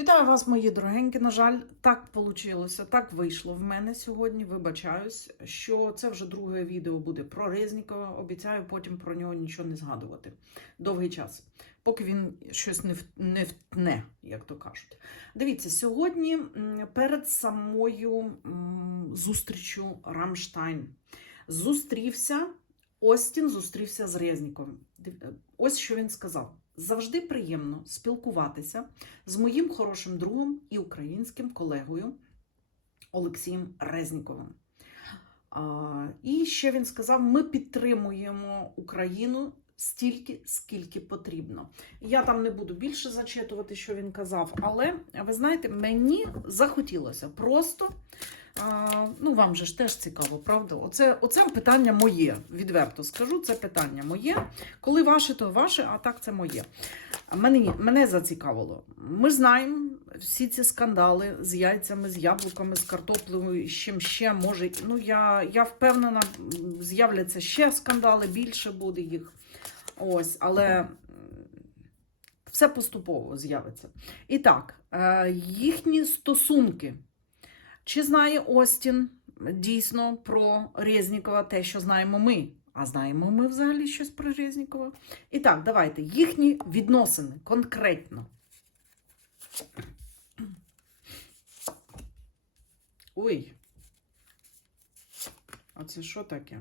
Вітаю вас, мої дорогенькі. На жаль, так вийшло, так вийшло в мене сьогодні. Вибачаюсь, що це вже друге відео буде про Резнікова. Обіцяю потім про нього нічого не згадувати. Довгий час, поки він щось не, не втне, як то кажуть. Дивіться, сьогодні перед самою зустрічю Рамштайн зустрівся Остін, зустрівся з Резніковим. Е, Ось що він сказав. Завжди приємно спілкуватися з моїм хорошим другом і українським колегою Олексієм Резніковим. І ще він сказав: ми підтримуємо Україну стільки, скільки потрібно. Я там не буду більше зачитувати, що він казав, але ви знаєте, мені захотілося просто. Ну, вам же ж теж цікаво, правда? Оце, оце питання моє, відверто скажу, це питання моє. Коли ваше, то ваше, а так це моє. Мене, мене зацікавило. Ми знаємо всі ці скандали з яйцями, з яблуками, з картоплею, з чим ще може. Ну, я, я впевнена, з'являться ще скандали, більше буде їх. Ось, але все поступово з'явиться. І так, е, їхні стосунки. Чи знає Остін дійсно про Резнікова те, що знаємо ми? А знаємо ми взагалі щось про Резнікова? І так, давайте їхні відносини конкретно. Ой. А це що таке?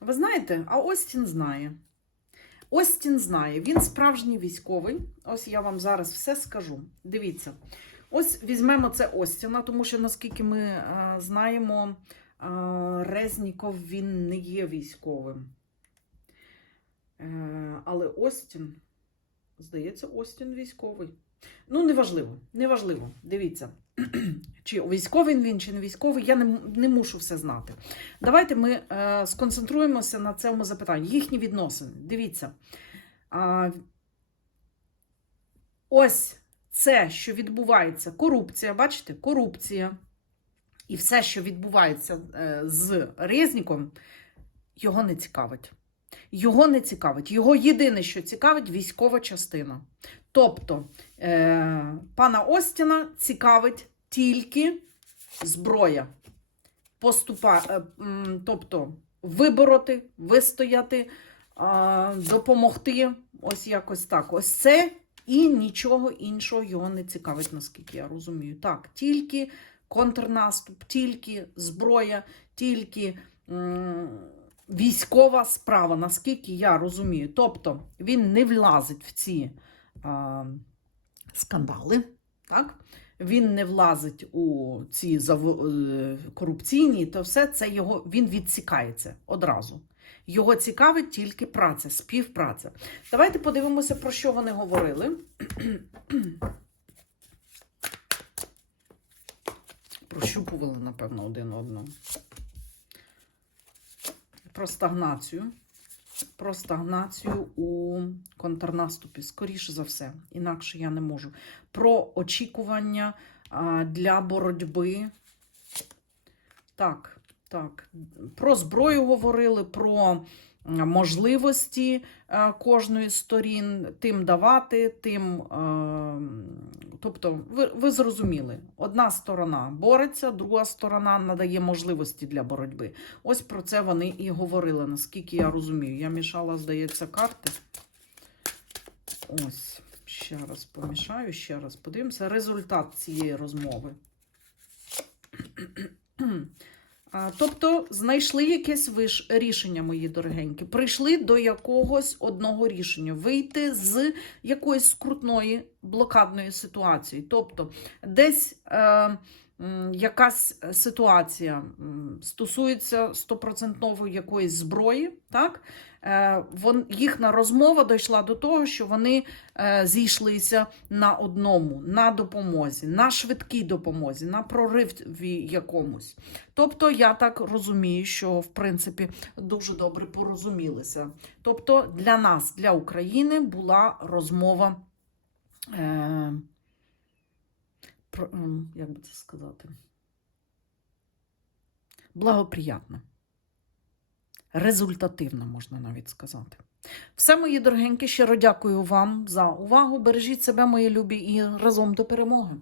Ви знаєте, а Остін знає. Остін знає, він справжній військовий. Ось я вам зараз все скажу. Дивіться. Ось візьмемо це Остіна, тому що, наскільки ми е, знаємо, е, Резніков він не є військовим. Е, але Остін, здається, Остін військовий. Ну, неважливо, неважливо. Дивіться. Чи військовий він, чи не військовий, я не, не мушу все знати. Давайте ми е, сконцентруємося на цьому запитанні. Їхні відносини. Дивіться. А, ось це, що відбувається, корупція, бачите, корупція. І все, що відбувається е, з Резніком, його не цікавить. Його не цікавить. Його єдине, що цікавить, військова частина. Тобто, е, пана Остіна цікавить тільки зброя. Поступа, е, тобто вибороти, вистояти, а, допомогти. Ось якось так. Ось це і нічого іншого його не цікавить, наскільки я розумію. Так, тільки контрнаступ, тільки зброя, тільки м, військова справа, наскільки я розумію. Тобто він не влазить в ці а, скандали. Так? Він не влазить у ці заво- е, корупційні, то все це його він відсікається одразу. Його цікавить тільки праця, співпраця. Давайте подивимося, про що вони говорили. Прощупували, напевно, один одного. Про стагнацію. Про стагнацію у контрнаступі, скоріше за все, інакше я не можу. Про очікування для боротьби. Так, так. Про зброю говорили, про можливості е, кожної сторін, тим давати, тим. е, Тобто, ви, ви зрозуміли, одна сторона бореться, друга сторона надає можливості для боротьби. Ось про це вони і говорили, наскільки я розумію. Я мішала, здається, карти. Ось, ще раз помішаю, ще раз подивимося. Результат цієї розмови. Тобто знайшли якесь рішення, мої дорогенькі. Прийшли до якогось одного рішення вийти з якоїсь скрутної блокадної ситуації. Тобто, десь е, якась ситуація стосується стопроцентнової якоїсь зброї, так? Е, їхня розмова дійшла до того, що вони е, зійшлися на одному, на допомозі, на швидкій допомозі, на прориві якомусь. Тобто, я так розумію, що в принципі дуже добре порозумілися. Тобто, для нас, для України, була розмова. Е, як би це сказати? Благоприятна. Результативна, можна навіть сказати. Все, мої дорогенькі, щиро дякую вам за увагу. Бережіть себе, мої любі, і разом до перемоги.